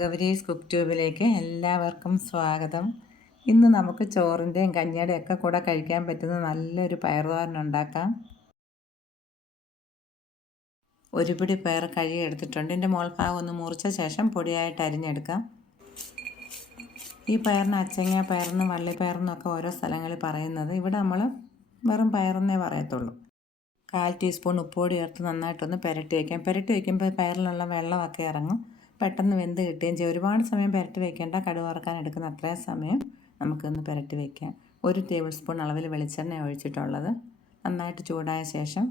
Gowri's cook ട്യൂബിലേക്ക് എല്ലാവർക്കും സ്വാഗതം. ഇന്ന് നമുക്ക് ചോറിൻ്റെയും കഞ്ഞിയുടെയും ഒക്കെ കൂടെ കഴിക്കാൻ പറ്റുന്ന നല്ലൊരു പയറുതോരൻ ഉണ്ടാക്കാം. ഒരു പിടി പയർ കഴുകി എടുത്തിട്ടുണ്ട്. ഇതിൻ്റെ മോൾഭാഗം ഒന്ന് മുറിച്ച ശേഷം പൊടിയായിട്ട് അരിഞ്ഞെടുക്കാം. ഈ പയറിന് അച്ചങ്ങ പയറിനും വള്ളിപ്പയറിനും ഒക്കെ ഓരോ സ്ഥലങ്ങളിൽ പറയുന്നത്. ഇവിടെ നമ്മൾ വെറും പയറെന്നേ പറയത്തുള്ളൂ. 1/4 ടീസ്പൂൺ ഉപ്പുപൊടി ചേർത്ത് നന്നായിട്ടൊന്ന് പുരട്ടി വയ്ക്കാം. പുരട്ടി വയ്ക്കുമ്പോൾ പയറിലുള്ള വെള്ളമൊക്കെ ഇറങ്ങും, പെട്ടെന്ന് വെന്ത് കിട്ടുകയും ചെയ്യും. ഒരുപാട് സമയം പുരട്ടി വയ്ക്കേണ്ട, കടുക് വറുക്കാൻ എടുക്കുന്ന അത്രയും സമയം നമുക്കൊന്ന് പുരട്ടി വയ്ക്കാം. 1 ടേബിൾ സ്പൂൺ അളവിൽ വെളിച്ചെണ്ണ ഒഴിച്ചിട്ടുള്ളത്. നന്നായിട്ട് ചൂടായ ശേഷം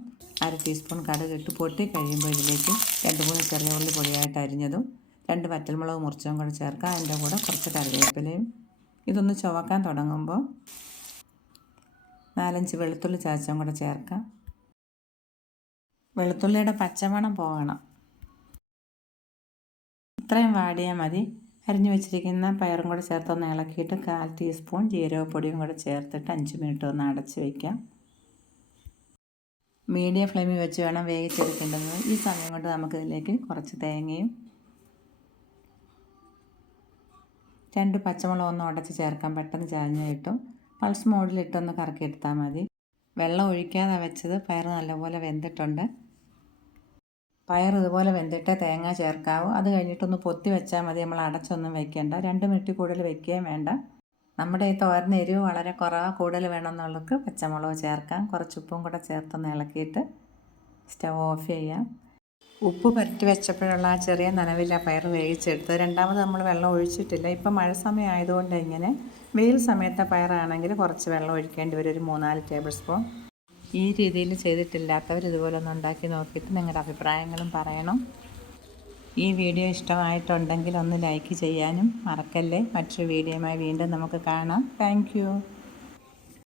1/2 ടീസ്പൂൺ കടുക് ഇട്ട് പൊട്ടി കഴിയുമ്പോൾ ഇതിലേക്ക് 2-3 ചെറിയ ഉള്ളി പൊടിയായിട്ട് അരിഞ്ഞതും 2 വറ്റൽമുളക് മുറിച്ചതും കൂടെ ചേർക്കാം. അതിൻ്റെ കൂടെ കുറച്ച് കറിവേപ്പിലയും. ഇതൊന്ന് ചുവക്കാൻ തുടങ്ങുമ്പോൾ 4-5 വെളുത്തുള്ളി ചതച്ചതും കൂടെ ചേർക്കാം. വെളുത്തുള്ളിയുടെ പച്ചമണം പോകണം. ഇത്രയും വാടിയാൽ മതി. അരിഞ്ഞു വെച്ചിരിക്കുന്ന പയറും കൂടെ ചേർത്തൊന്ന് ഇളക്കിയിട്ട് 1/4 ടീസ്പൂൺ ജീരകപ്പൊടിയും കൂടെ ചേർത്തിട്ട് 5 മിനിറ്റ് ഒന്ന് അടച്ച് വയ്ക്കാം. മീഡിയം ഫ്ലെയിമിൽ വെച്ച് വേണം വേവിച്ചെടുക്കേണ്ടത്. ഈ സമയം കൊണ്ട് നമുക്കിതിലേക്ക് കുറച്ച് തേങ്ങയും 2 പച്ചമുളക് ഒന്ന് ഉടച്ച് ചേർക്കാം. പെട്ടെന്ന് ചാഞ്ഞ് കിട്ടും. പൾസ് മോഡിലിട്ടൊന്ന് കറക്കിയെടുത്താൽ മതി. വെള്ളം ഒഴിക്കാതെ വെച്ചത്. പയർ നല്ലപോലെ വെന്തിട്ടുണ്ട്. പയർ ഇതുപോലെ വെന്തിട്ട് തേങ്ങ ചേർക്കാവൂ. അത് കഴിഞ്ഞിട്ടൊന്ന് പൊത്തി വെച്ചാൽ മതി. നമ്മൾ അടച്ചൊന്നും വെക്കേണ്ട. 2 മിനിറ്റ് കൂടുതൽ വെക്കുകയും വേണ്ട. നമ്മുടെ ഈ തോരന് എരിവ് വളരെ കൂടുതൽ വേണമെന്നുള്ളവർക്ക് പച്ചമുളക് ചേർക്കാം. കുറച്ച് ഉപ്പും കൂടെ ചേർത്തൊന്ന് ഇളക്കിയിട്ട് സ്റ്റവ് ഓഫ് ചെയ്യാം. ഉപ്പ് പുരട്ടി വെച്ചപ്പോഴുള്ള ആ ചെറിയ നനവില്ല പയർ വേവിച്ചെടുത്ത്. രണ്ടാമത് നമ്മൾ വെള്ളം ഒഴിച്ചിട്ടില്ല. ഇപ്പം മഴ സമയം ആയതുകൊണ്ട് ഇങ്ങനെ. വെയിൽ സമയത്തെ പയറാണെങ്കിൽ കുറച്ച് വെള്ളം ഒഴിക്കേണ്ടി വരും, ഒരു 3-4 ടേബിൾ സ്പൂൺ. ഈ രീതിയിൽ ചെയ്തിട്ടില്ലാത്തവർ ഇതുപോലെ ഒന്ന് ഉണ്ടാക്കി നോക്കിയിട്ട് നിങ്ങളുടെ അഭിപ്രായങ്ങളും പറയണം. ഈ വീഡിയോ ഇഷ്ടമായിട്ടുണ്ടെങ്കിൽ ഒന്ന് ലൈക്ക് ചെയ്യാനും മറക്കല്ലേ. മറ്റൊരു വീഡിയോയുമായി വീണ്ടും നമുക്ക് കാണാം. താങ്ക്